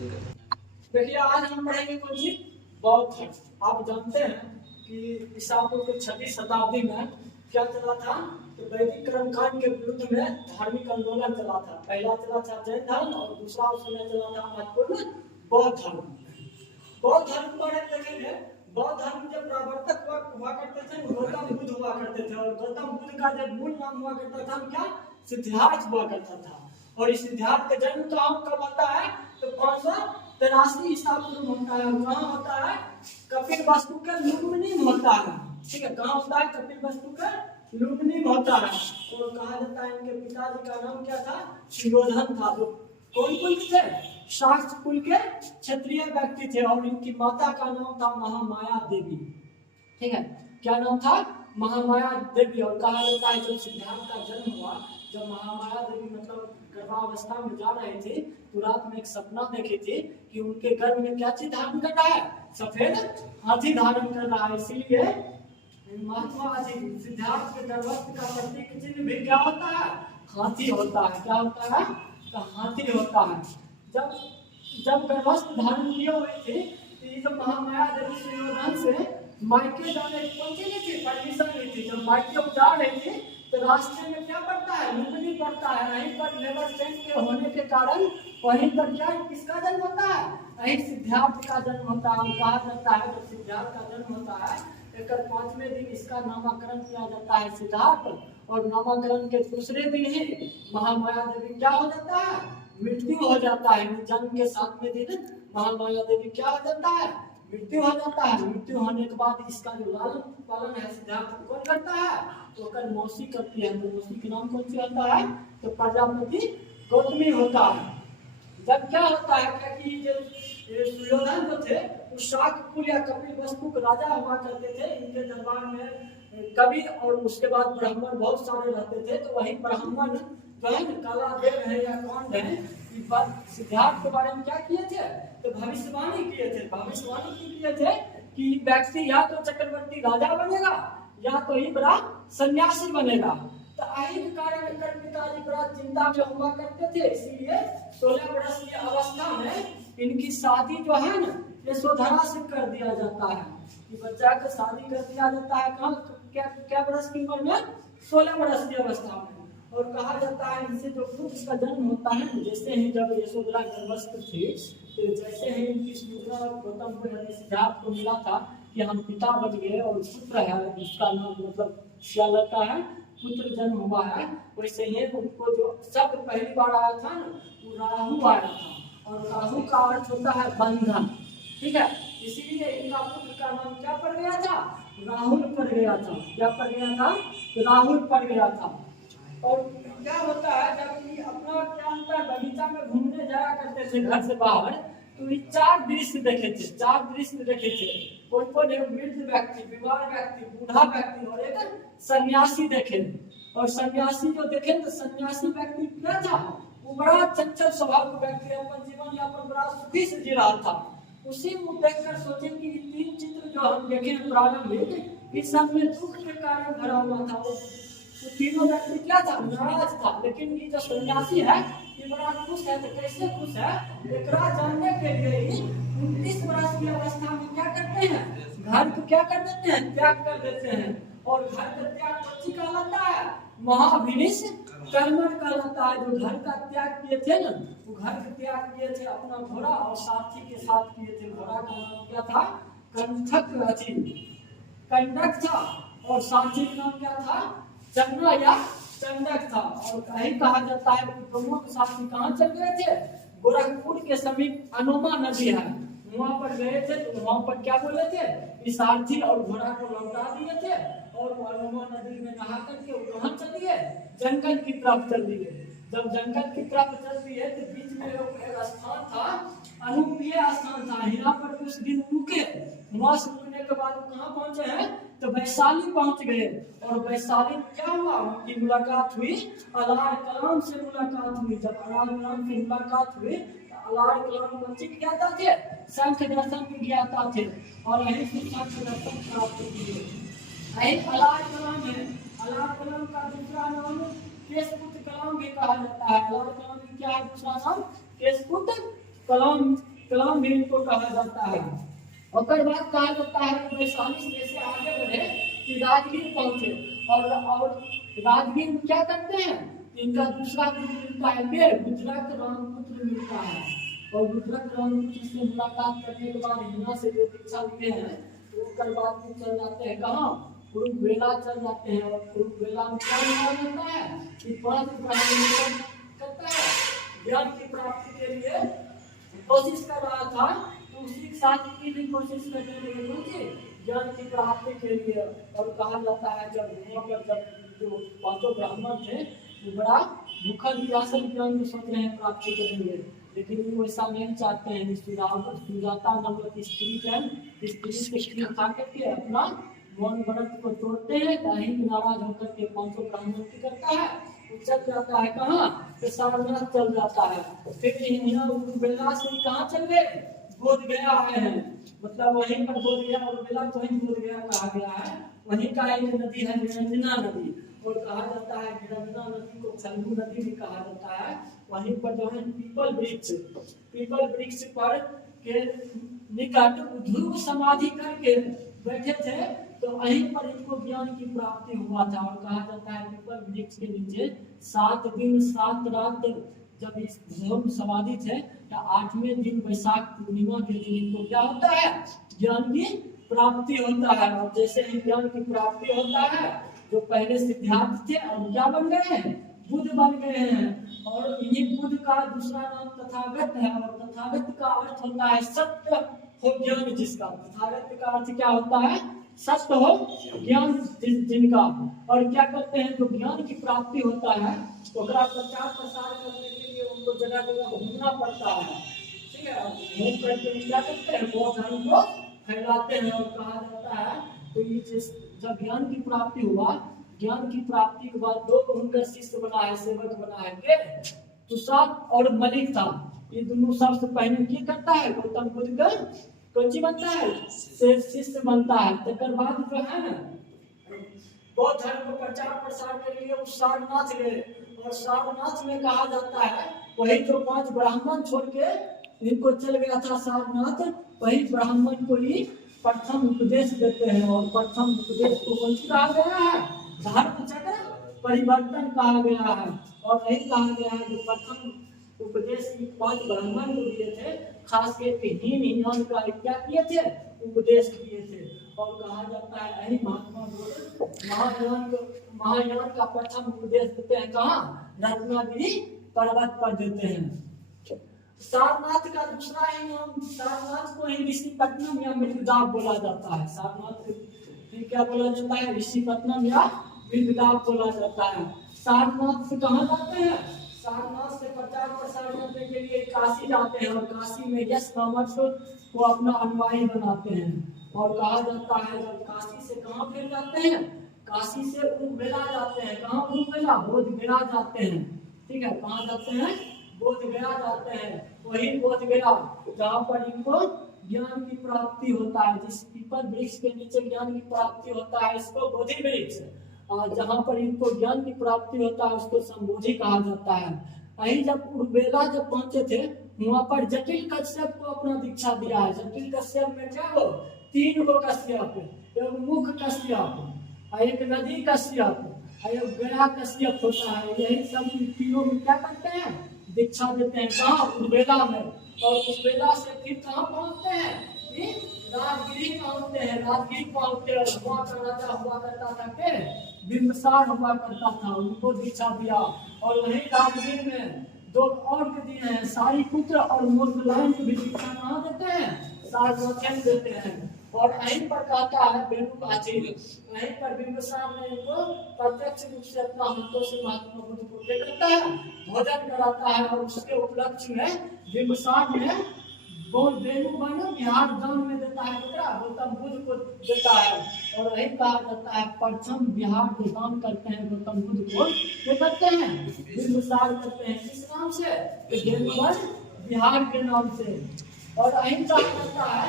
देखिए आज हम पढ़ेंगे कौन सी बौद्ध धर्म। आप जानते हैं कि ईसा पूर्व 6वीं शताब्दी में क्या चला था, तो वैदिक कर्मकांड के विरुद्ध में धार्मिक आंदोलन चला था। पहला चला था जैन धर्म और दूसरा उस समय चला था महत्वपूर्ण बौद्ध धर्म। बौद्ध धर्म को देखेंगे, बौद्ध धर्म जब प्रवर्तक हुआ करते थे गौतम बुद्ध हुआ करते थे, और गौतम बुद्ध का जब मूल नाम हुआ करता था क्या, सिद्धार्थ हुआ करता था। और इस सिद्धार्थ का जन्म कब होता है, तो 583 ईसा पूर्व होता है। कहाँ होता है, कपिल वस्तु के लुम्बिनी में होता है। ठीक है, कहाँ होता है, कपिल वस्तु के लुम्बिनी में होता है। और कहा जाता है इनके पिताजी का नाम क्या था, सुयोधन था। जो कौन कुल के थे, शाक्त कुल के क्षत्रिय व्यक्ति थे। और इनकी माता का नाम था महामाया देवी। ठीक है, क्या नाम था, महामाया देवी। और कहा जाता है जब सिद्धार्थ का जन्म हुआ, जब महामाया देवी मतलब गर्भावस्था में जा रहे थे, तो रात में एक सपना देखे थे कि उनके गर्भ में क्या चीज धारण कर रहा है, सफेद हाथी धारण कर रहा है। इसीलिए महात्मा जी सिद्धार्थ के गर्भस्थ का प्रतीक चिन्ह भी क्या होता है, हाथी होता है। क्या होता है, तो हाथी होता है। जब जब गर्भस्थ धारण किए हुए थे, तो ये जो महामाया देवी सुयोधन से मायके जाने की पहुंची नहीं थी, परमिशन नहीं थी। जब मायके जा रहे थे तो रास्ते में क्या पड़ता है, लुम्बिनी पड़ता है। वहीं पर लेबर स्टैंड के होने के कारण वहीं पर क्या किसका जन्म होता है, वहीं सिद्धार्थ का जन्म होता है। कहा जाता है जब सिद्धार्थ का जन्म होता है, एक 5वें दिन इसका नामकरण किया जाता है सिद्धार्थ। और नामकरण के दूसरे दिन ही महामाया देवी क्या हो जाता है, मृत्यु हो जाता है। जन्म के 7वें दिन महामाया देवी क्या हो जाता है, मृत्यु हो जाता है। मृत्यु होने के बाद इसका जो लालन पालन है सिद्धार्थ कौन करता है, तो कर मौसी करती है। तो मौसी के नाम कौन सी होता है, तो प्रजापति गौतमी होता है। जब क्या होता है क्या कि जो सुयोधन जो थे वो शाक कुल या कपिल वस्तु के राजा हुआ करते थे। इनके दरबार में कवि और उसके बाद ब्राह्मण बहुत सारे रहते थे। तो वही ब्राह्मण जो है काला देव है या कौन है, सिद्धार्थ के बारे में क्या किए थे, तो भविष्यवाणी किए थे। भविष्यवाणी किए थे कि व्यक्ति या तो चक्रवर्ती राजा बनेगा या तो ही बड़ा सन्यासी बनेगा। तो यही के कारण कर पिताजी बड़ा चिंता में हुआ करते थे। इसीलिए 16 वर्ष की अवस्था में इनकी शादी जो है ना यशोधरा से कर दिया जाता है। कि बच्चा का शादी कर दिया जाता है कहाँ, क्या वर्ष की उम्र में, 16 वर्ष की अवस्था में। और कहा जाता है इनसे जो पुत्र का जन्म होता है, जैसे ही जब यशोधरा गर्भस्थ थी, तो जैसे ही इनकी सूचना गौतम बुद्ध सिद्धार्थ को मिला था कि हम पिता बन गए और पुत्र है, जिसका नाम मतलब क्या लगता है, पुत्र जन्म हुआ है, वैसे ही उनको जो शब्द पहली बार आया था ना, वो राहु आया था। और राहु का अर्थ होता है बंधन। ठीक है, इसीलिए इनका पुत्र का नाम क्या पड़ गया था, राहुल पड़ गया था। क्या पड़ गया था, राहुल पड़ गया था। और क्या होता है जब ये अपना क्या होता है, बगीचा में घूमने जाया करते थे घर से बाहर, तो ये 4 दृश्य देखे थे। 4 दृश्य देखे थे। कौन एक वृद्ध व्यक्ति, बीमार व्यक्ति, बूढ़ा व्यक्ति और एक सन्यासी देखे। और सन्यासी जो देखे तो सन्यासी व्यक्ति क्या था, वो बड़ा चंचल स्वभाव का व्यक्ति, अपन जीवन यापन बड़ा सुखी से जी रहा था। उसी को देखकर सोचे कि ये 3 चित्र जो हम देखे प्रारंभिक, इस सब में दुख के कारण भरा हुआ था। तो तीनों व्यक्ति क्या था, नाराज था। लेकिन ये जो सन्यासी है ये बड़ा खुश है। तो कैसे खुश है, एकरा जानने के लिए ही 29 वर्ष की अवस्था में क्या करते हैं, घर को क्या कर देते हैं, त्याग कर देते हैं। और घर का त्याग कौन कहलाता है, महाभिनिष कर्मण कहलाता है। जो घर का त्याग किए थे ना, वो घर का त्याग किए थे अपना घोड़ा और साथी के साथ किए थे। घोड़ा का नाम क्या था, कंडक था। और साथी का नाम क्या था, चंद्र या चंडक था। और कहीं कहा जाता है कि दोनों के साथी कहाँ चल गए थे, गोरखपुर के समीप अनोमा नदी है, वहां पर गए थे। तो वहां पर क्या बोले थे, सारथी और घोड़ा को लौटा दिए थे। और वो अनोमा नदी में नहा करके वो कहाँ चल दिए, जंगल की तरफ चल दिए। जब जंगल की तरफ चल दिए तो बीच में एक स्थान था, अनुप्रिय स्थान था। यहाँ पर कुछ दिन रुके। वहां से रुकने के बाद कहाँ पहुंचे हैं, तो वैशाली पहुंच गए। और वैशाली में क्या हुआ, उनकी मुलाकात हुई अलार कलाम से मुलाकात हुई। जब अलार कलाम की मुलाकात हुई, अलार कलाम बच्चे ज्ञाता थे, शंख दर्शन की ज्ञाता थे। और यही से शंख दर्शन प्राप्त किए। अलार कलाम है। अलार कलाम का दूसरा नाम केशपुत्र कलाम भी कहा जाता है। अलार कलाम की क्या है दूसरा नाम, केशपुत्र कलम कलम भी इनको कहा जाता है। और बाद कहा जाता है कि वैशाली से जैसे आगे बढ़े कि राजगीर पहुंचे और राजगीर में क्या करते हैं, इनका दूसरा पुत्र मिलता है के गुजरात रामपुत्र मिलता है। और गुजरात रामपुत्र से मुलाकात करने के बाद यहाँ से जो दीक्षा लेते हैं तो उसके बाद चल जाते हैं कहाँ, कुरुबेला चल जाते हैं। और कुरुबेला में क्या माना जाता है कि 5 ब्राह्मण करता है ज्ञान की प्राप्ति के लिए कोशिश कर रहा था, तो उसी के साथ की भी कोशिश करने लगे क्योंकि ज्ञान की प्राप्ति के लिए। और कहा जाता है जब वहाँ पर जब जो 5 ब्राह्मण थे वो बड़ा भूखल प्यासल ज्ञान को सोच रहे हैं प्राप्ति करेंगे, लेकिन वो ऐसा नहीं चाहते हैं। सुजाता नामक स्त्री खा करके अपना मन व्रत को तोड़ते हैं, कहीं नाराज होकर के 5 ब्राह्मण की करता है, चल जाता है कहाँ, तो सारनाथ चल जाता है। फिर यहाँ बेला से कहाँ चल गए, बोध गया आए हैं, मतलब वहीं पर बोध गया और बेला तो वहीं बोध गया कहा गया है। वहीं का एक नदी है निरंजना नदी, और कहा जाता है निरंजना नदी को फल्गु नदी भी कहा जाता है। वहीं पर जो है पीपल वृक्ष पर के निकट ध्रुव समाधि करके बैठे थे, तो वहीं पर इनको ज्ञान की प्राप्ति हुआ था। और कहा जाता है पीपल वृक्ष के नीचे 7 दिन 7 रात जब इस ध्रुव समाधि थे, या 8वें दिन वैशाख पूर्णिमा के दिन इनको क्या होता है, ज्ञान की प्राप्ति होता है। और जैसे ही ज्ञान की प्राप्ति होता है, जो पहले सिद्धार्थ थे और क्या बन गए हैं, बुद्ध बन गए हैं। और इन्हीं बुद्ध का दूसरा नाम तथागत है, और तथागत का अर्थ होता है सत्य हो ज्ञान जिसका। तथागत का अर्थ क्या होता है, सत्य हो ज्ञान जिनका। और क्या करते हैं, जो ज्ञान की प्राप्ति होता है ओकरा प्रचार प्रसार करने के लिए उनको जगह जगह घूमना पड़ता है, ठीक है। घूम करके क्या करते हैं, वो धर्म को फैलाते हैं। और कहा जाता है तो ये जब ज्ञान की प्राप्ति हुआ, ज्ञान की प्राप्ति के बाद 2 उनका शिष्य बना है, सेवक बना है के तुषार और मलिक था। ये दोनों सबसे पहले क्या करता है, गौतम बुद्ध का कौन सी बनता है, शिष्य बनता है। तकर बाद जो है ना बौद्ध धर्म को प्रचार प्रसार के लिए वो सारनाथ गए, और सारनाथ में कहा जाता है वही जो 5 ब्राह्मण छोड़ के इनको चल गया था सारनाथ, वही ब्राह्मण को ही प्रथम उपदेश देते हैं। और प्रथम उपदेश को कौन सी कहा गया है, धर्म चक्र परिवर्तन कहा गया है। और यही कहा गया है जो प्रथम उपदेश 5 ब्राह्मण को दिए थे, खास करके हीन का क्या किए थे, उपदेश किए थे। और कहा जाता है यही महात्मा महायान का प्रथम उपदेश देते हैं कहाँ, रत्नागिरी पर्वत पर देते हैं। सारनाथ का दूसरा ही नाम, सारनाथ को ही ऋषिपट्टनम या मृगदाब बोला जाता है। सारनाथ को क्या बोला जाता है, ऋषिपट्टनम या मृगदाब बोला जाता है। सारनाथ से कहाँ जाते हैं, सारनाथ से प्रचार प्रसार करने के लिए काशी जाते हैं, और काशी में यश नामक को अपना अनुयायी बनाते हैं। और कहा जाता है जब काशी से कहाँ फिर जाते हैं, काशी से उरुवेला जाते हैं। कहाँ उरुवेला, बोध गया जाते हैं, ठीक है। कहाँ जाते हैं, बोध गया जाते हैं। वही बोध गया जहाँ पर इनको ज्ञान की प्राप्ति होता है, जिस पीपल वृक्ष के नीचे ज्ञान की प्राप्ति होता है इसको बोधि वृक्ष, और जहाँ पर इनको ज्ञान की प्राप्ति होता है उसको संबोधि कहा जाता है। वही जब उरुवेला जब पहुंचे थे, वहाँ पर जटिल कश्यप को अपना दीक्षा दिया है। जटिल कश्यप में क्या हो, 3 गो कश्यप, एक मुख कश्यप, एक नदी कश्यप, एक गया कश्यप होता है। यही सब तीनों में क्या करते हैं, दीक्षा देते हैं। कहाँ, उरुवेला में। और उरुवेला से फिर कहाँ पहुँचते हैं, राजगिरी पहुँचते हैं। राजगिरी पहुँचते हैं, वहाँ का राजा हुआ करता था के बिंबसार हुआ करता था, उनको दीक्षा दिया। और वही राजगीर में 2 और के दिए हैं, सारिपुत्र और मोरगलान को भी दीक्षा कहाँ देते हैं, सारनाथ देते हैं। और यहीं पर कहता है बेणुकाचिर, यहीं पर बिंबसार ने इनको प्रत्यक्ष रूप से अपना हाथों से महात्मा बुद्ध को क्या करता है, भोजन कराता है। और उसके उपलक्ष्य में बिंबसार ने बेणु बिहार दान में देता है, गौतम बुद्ध को देता है। और यही कहा जाता है प्रथम बिहार को दान करते हैं गौतम बुद्ध को, क्या करते हैं, बिंबसार करते हैं। किस नाम से, बिहार के नाम से। और यही कहा जाता है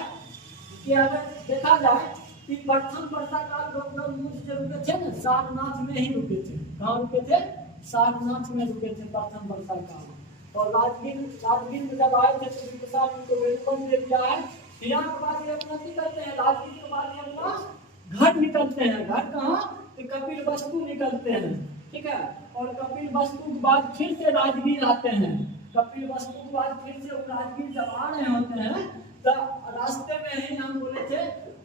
कि अगर देखा जाए कि प्रथम वर्षाकाल गौतम बुद्ध जो रुके थे ना, सारनाथ में ही रुके थे। कहाँ रुके थे, सारनाथ में रुके थे प्रथम वर्षाकाल। और राजगीर में जब आए थे तो बिंदुसार उनको वेलकम दे दिया है। यहाँ के बाद ये अपना निकलते हैं, राजगीर के बाद ये अपना घर निकलते हैं। घर कहाँ? तो कपिल वस्तु निकलते हैं, ठीक है। और कपिल वस्तु के बाद फिर से राजगीर आते हैं। कपिल वस्तु के बाद फिर से राजगीर जब आ रहे होते हैं तो रास्ते में ही हम बोले थे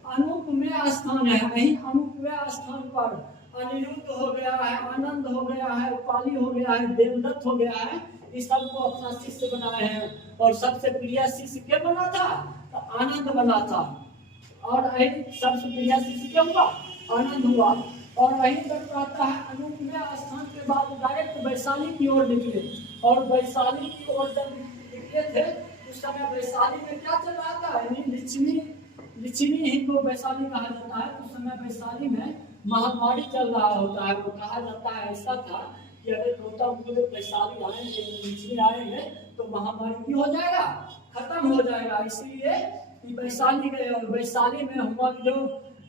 अनुपमेय स्थान है। वही अनुपमेय स्थान पर अनिरुद्ध हो गया है, आनंद हो गया है, उपाली हो गया है, देवदत्त हो गया है, इस सबको अपना शिष्य बनाए हैं। और सबसे प्रिय शिष्य क्या बना था? तो आनंद बना था। और सबसे प्रिय शिष्य क्या हुआ? आनंद हुआ। और वहीं तक आता है अनुपमेय स्थान के बाद डायरेक्ट वैशाली की ओर निकले। और वैशाली की ओर जब निकले थे उस समय वैशाली में क्या चल रहा था? लिच्छिनी ही को वैशाली कहा जाता है। उस समय वैशाली में महामारी चल रहा होता है। वो कहा जाता है ऐसा था कि अगर गौतम बुद्ध वैशाली आएंगे, लिच्छिनी आएंगे तो महामारी की हो जाएगा, खत्म हो जाएगा। इसलिए वैशाली गए और वैशाली में हुआ जो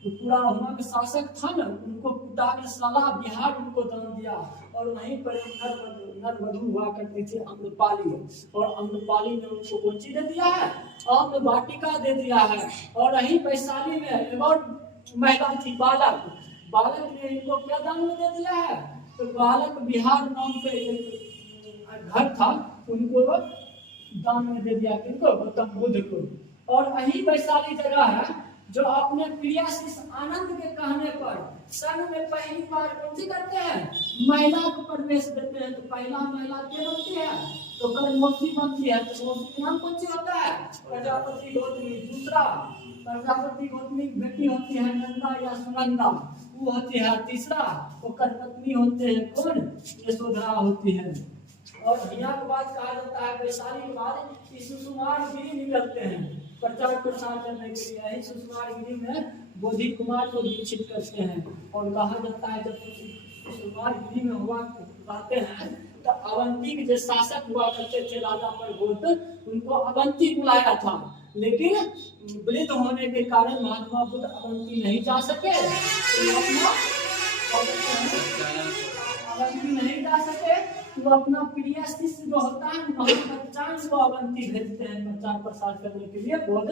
पूरा वहाँ के शासक था ना, उनको कुटा के सारा बिहार उनको दान दिया। और वहीं पर नरवधु हुआ करती थी अम्रपाली, और अम्रपाली ने उनको कोची दे दिया है? अम्र वाटिका दे दिया है। और वहीं वैशाली में एक और महिला थी बालक, बालक ने इनको क्या दान में दे दिया है? तो बालक बिहार नाम पे एक घर था, उनको दान में दे दिया किनको? गौतम बुद्ध को। और वही वैशाली जगह है जो अपने प्रिय शिष्य आनंद के कहने पर सन में पहली बार कौन करते हैं? महिला को प्रवेश देते हैं। तो पहला महिला क्या बनती है? तो कर्मोक्ति बनती है। तो मोक्ति का नाम कौन सी होता है? प्रजापति गौतमी। दूसरा प्रजापति गौतमी बेटी होती है नंदा या सुनंदा, वो होती है। तीसरा वो पत्नी होते हैं कौन? यशोधरा होती है। और यहाँ के बाद कहा जाता है वैशाली के बाद सुकुमार गिरी निकलते हैं प्रचार प्रसार करने के लिए। यही सुकुमार गिरी में बोधि कुमार को दीक्षित करते हैं। और कहा जाता है जब सुकुमार गिरी में हुआ कहते हैं तो अवंती के जो शासक हुआ करते थे राजा प्रबोध, उनको अवंती बुलाया था। लेकिन वृद्ध होने के कारण महात्मा बुद्ध अवंती नहीं जा सके। तो अवंती नहीं जा सके तो अपना प्रिय शिष्य जो होता है महाबच्चान को अवंती भेजते हैं प्रचार प्रसार करने के लिए बौद्ध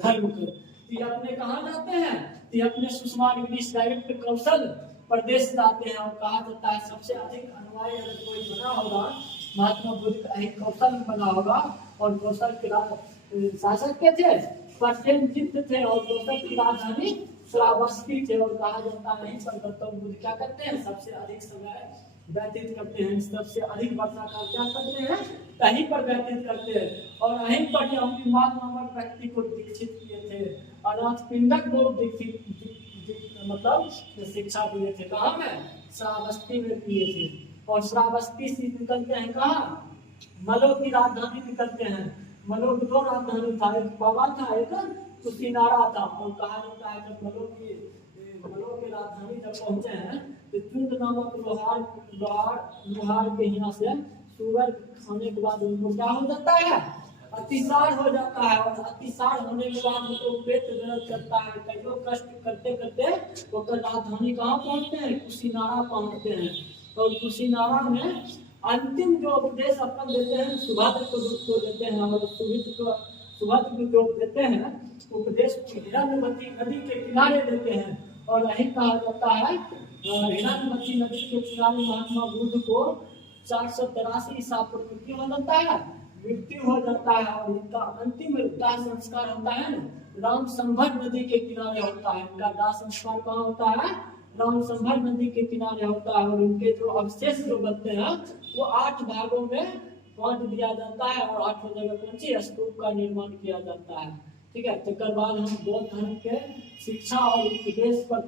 धर्म को। ये अपने कहाँ जाते हैं? ये अपने सुषमा डायरेक्ट कौशल प्रदेश जाते हैं। और कहा जाता है सबसे अधिक अनुयायी अगर कोई बना होगा महात्मा बुद्ध का ही कौशल में बना होगा। और कौशल के शासक के थे प्रसेनजित थे, और कौशल की राजधानी श्रावस्ती थे। और कहा जाता है पर गौतम बुद्ध क्या करते हैं? सबसे अधिक समय व्यतीत करते हैं, सबसे अधिक वर्षा काल क्या करते हैं? कहीं पर व्यतीत करते हैं। और वहीं पर ही अम्बिमाल नामक व्यक्ति को दीक्षित किए थे। अनाथ पिंडक को मतलब शिक्षा दिए थे। कहाँ में? श्रावस्ती में किए थे। और श्रावस्ती से निकलते हैं कहाँ? मलो की राजधानी निकलते हैं। मलो की दो राजधानी था, एक पावा था, एक कुशीनारा था। और कहा जाता है जब मलो की राजधानी जब पहुंचे हैं तो चुंद नामक लोहार के यहाँ से सुअर खाने के बाद उनको क्या हो जाता है? अतिसार हो जाता है। और अतिसार होने के बाद उनको पेट दर्द करता है। कई लोग कष्ट करते करते वो राजधानी कहाँ पहुंचते हैं? कुशीनारा पहुंचते हैं। और कुशीनारा में अंतिम जो उपदेश अपन देते हैं सुभद्र को देते हैं। और सुभद्र को जो देते हैं उपदेश हिरण्यवती नदी के किनारे देते हैं। और यही कहा जाता है हिरण्यवती नदी के किनारे महात्मा बुद्ध को 483 ईसा पूर्व मृत्यु हो जाता है, और इनका अंतिम दाह संस्कार होता है ना रामसंभर नदी के किनारे होता है। इनका दाह संस्कार कहाँ होता है? रामसंभर नदी के किनारे होता है। और उनके जो अवशेष जो बनते हैं वो 8 भागों में बांट दिया जाता है। और 8 जगह कौन सी स्तूप का निर्माण किया जाता है। ठीक है। तकर बाद हम बौद्ध धर्म के शिक्षा और उपदेश पर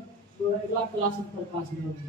अगला क्लास में प्रकाश करेंगे।